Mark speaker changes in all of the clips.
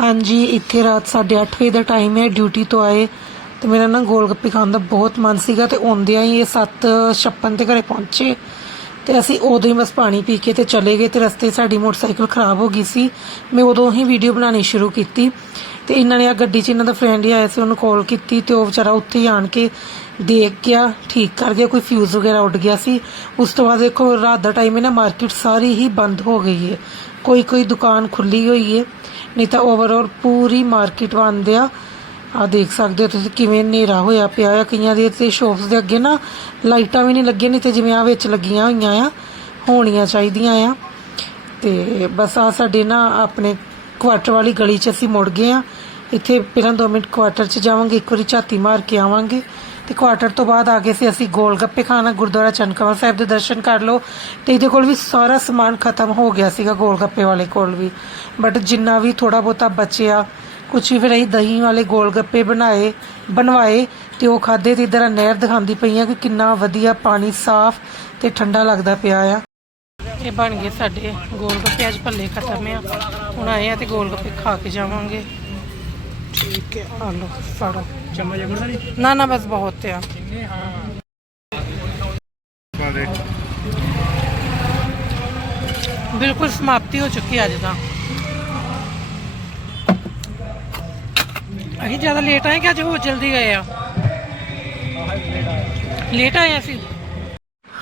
Speaker 1: ਹਾਂਜੀ, ਇੱਥੇ ਰਾਤ 8:30 ਵਜੇ ਦਾ ਟਾਈਮ ਹੈ ਡਿਊਟੀ ਤੋਂ ਆਏ ਤੇ ਮੇਰਾ ਨਾ ਗੋਲਗੱਪੇ ਖਾਣ ਦਾ ਬਹੁਤ ਮਨ ਸੀਗਾ ਤੇ ਆਉਂਦਿਆਂ ਹੀ ਇਹ 7:56 ਤੇ ਘਰੇ ਪਹੁੰਚੇ ਤੇ ਅਸੀਂ ਉਦੋਂ ਹੀ ਬਸ ਪਾਣੀ ਪੀ ਕੇ ਤੇ ਚਲੇ ਗਏ ਤੇ ਰਸਤੇ ਸਾਡੀ ਮੋਟਰਸਾਈਕਲ ਖਰਾਬ ਹੋ ਗਈ ਸੀ। ਮੈਂ ਉਦੋਂ ਹੀ ਵੀਡੀਓ ਬਣਾਉਣੀ ਸ਼ੁਰੂ ਕੀਤੀ ਤੇ ਇਹਨਾਂ ਨੇ ਆ ਗੱਡੀ 'ਚ ਇਹਨਾਂ ਦਾ ਫਰੈਂਡ ਹੀ ਆਇਆ ਸੀ, ਉਹਨੂੰ ਕਾਲ ਕੀਤੀ ਤੇ ਉਹ ਵਿਚਾਰਾ ਉੱਥੇ ਹੀ ਆਣ ਕੇ ਦੇਖ ਗਿਆ, ਠੀਕ ਕਰ ਗਿਆ, ਕੋਈ ਫਿਊਜ਼ ਵਗੈਰਾ ਉੱਡ ਗਿਆ ਸੀ। ਉਸ ਤੋਂ ਬਾਅਦ ਦੇਖੋ, ਰਾਤ ਦਾ ਟਾਈਮ ਹੈ ਨਾ ਮਾਰਕੀਟ ਸਾਰੀ ਹੀ ਬੰਦ ਹੋ ਗਈ ਹੈ। ਕੋਈ ਕੋਈ ਦੁਕਾਨ ਖੁੱਲੀ ਹੋਈ ਹੈ। ਨਹੀਂ ਤਾਂ ਓਵਰਆਲ ਪੂਰੀ ਮਾਰਕੀਟ ਬੰਦ ਆ। ਆ ਦੇਖ ਸਕਦੇ ਹੋ ਤੁਸੀਂ ਕਿਵੇਂ ਹਨੇਰਾ ਹੋਇਆ ਪਿਆ ਆ। ਕਈਆਂ ਦੇ ਤੇ ਸ਼ੋਪਸ ਦੇ ਅੱਗੇ ਨਾ ਲਾਈਟਾਂ ਵੀ ਨਹੀਂ ਲੱਗੀਆਂ, ਨਹੀਂ ਤੇ ਜਿਵੇਂ ਆ ਵਿੱਚ ਲੱਗੀਆਂ ਹੋਈਆਂ ਆ, ਹੋਣੀਆਂ ਚਾਹੀਦੀਆਂ ਆ। ਤੇ ਬਸ ਆ ਸਾਡੇ ਨਾ ਆਪਣੇ ਕੁਆਟਰ ਵਾਲੀ ਗਲੀ 'ਚ ਅਸੀਂ ਮੁੜ ਗਏ ਆ। ਇੱਥੇ ਪਹਿਲਾਂ 2 ਮਿੰਟ ਕੁਆਟਰ 'ਚ ਜਾਵਾਂਗੇ, ਇੱਕ ਵਾਰੀ ਝਾਤੀ ਮਾਰ ਕੇ ਆਵਾਂਗੇ। ਤੇ ਕੁਆਟਰ ਤੋਂ ਬਾਅਦ ਆ ਕੇ ਸੀ ਅਸੀਂ ਗੋਲ ਗੱਪੇ ਖਾਣਾ। ਗੁਰਦੁਆਰਾ ਚੰਕਵਾ ਸਾਹਿਬ ਦੇ ਦਰਸ਼ਨ ਕਰ ਲਓ। ਤੇ ਇਹਦੇ ਕੋਲ ਵੀ ਸਾਰਾ ਸਮਾਨ ਖਤਮ ਹੋ ਗਿਆ ਸੀਗਾ ਗੋਲ ਗੱਪੇ ਵਾਲੇ ਕੋਲ ਵੀ। ਬਟ ਜਿੰਨਾ ਵੀ ਥੋੜਾ ਬਹੁਤਾ ਬਚਿਆ, ਕੁਛ ਵੀ ਫਿਰ ਅਸੀਂ ਦਹੀਂ ਵਾਲੇ ਗੋਲ ਗੱਪੇ ਬਣਾਏ, ਬਣਵਾਏ ਤੇ ਉਹ ਖਾਦੇ ਤੇ ਇਧਰ ਨਹਿਰ ਦਿਖਾਉਂਦੀ ਆ ਕਿ ਕਿੰਨਾ ਵਧੀਆ ਪਾਣੀ ਸਾਫ਼ ਤੇ ਠੰਡਾ ਲੱਗਦਾ ਪਿਆ ਆ। ਇਹ ਬਣ ਗਏ ਸਾਡੇ ਗੋਲ ਗੱਪੇ ਅੱਜ ਭੱਲੇ ਖਤਮ ਆ। ਹੁਣ ਆਏ ਆ ਤੇ ਗੋਲ ਗੱਪੇ ਖਾ ਕੇ ਜਾਵਾਂਗੇ। ਠੀਕ ਹੈ ਆ ਲਓ ਫੜੋ।
Speaker 2: ਚਮਚ ਅਗਰ ਨਹੀਂ?
Speaker 1: ਨਾ ਨਾ ਬਸ ਬਹੁਤ ਆ। ਬਿਲਕੁਲ ਸਮਾਪਤੀ ਹੋ ਚੁੱਕੀ ਅੱਜ ਤਾਂ। ਅਸੀਂ ਜ਼ਿਆਦਾ ਲੇਟ ਆਏ ਕਿ ਅੱਜ ਹੋ ਜਲਦੀ ਗਏ ਆ? ਲੇਟ ਆਏ ਅਸੀਂ।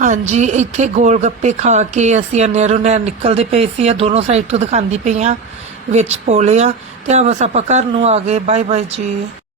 Speaker 1: ਹਾਂਜੀ ਇੱਥੇ ਗੋਲ ਗੱਪੇ ਖਾ ਕੇ ਅਸੀਂ ਆ ਨਹਿਰੋਂ ਨਹਿਰ ਨਿਕਲਦੇ ਪਏ ਸੀ। ਆ ਦੋਨੋਂ ਸਾਈਡ ਤੋਂ ਦਿਖਾਉਂਦੀ ਪਈਆਂ ਵਿੱਚ ਪੋਲੇ ਆ। ਤੇ ਆ ਆਪਾਂ ਘਰ ਨੂੰ ਆ ਗਏ ਬਾਏ ਬਾਏ ਜੀ।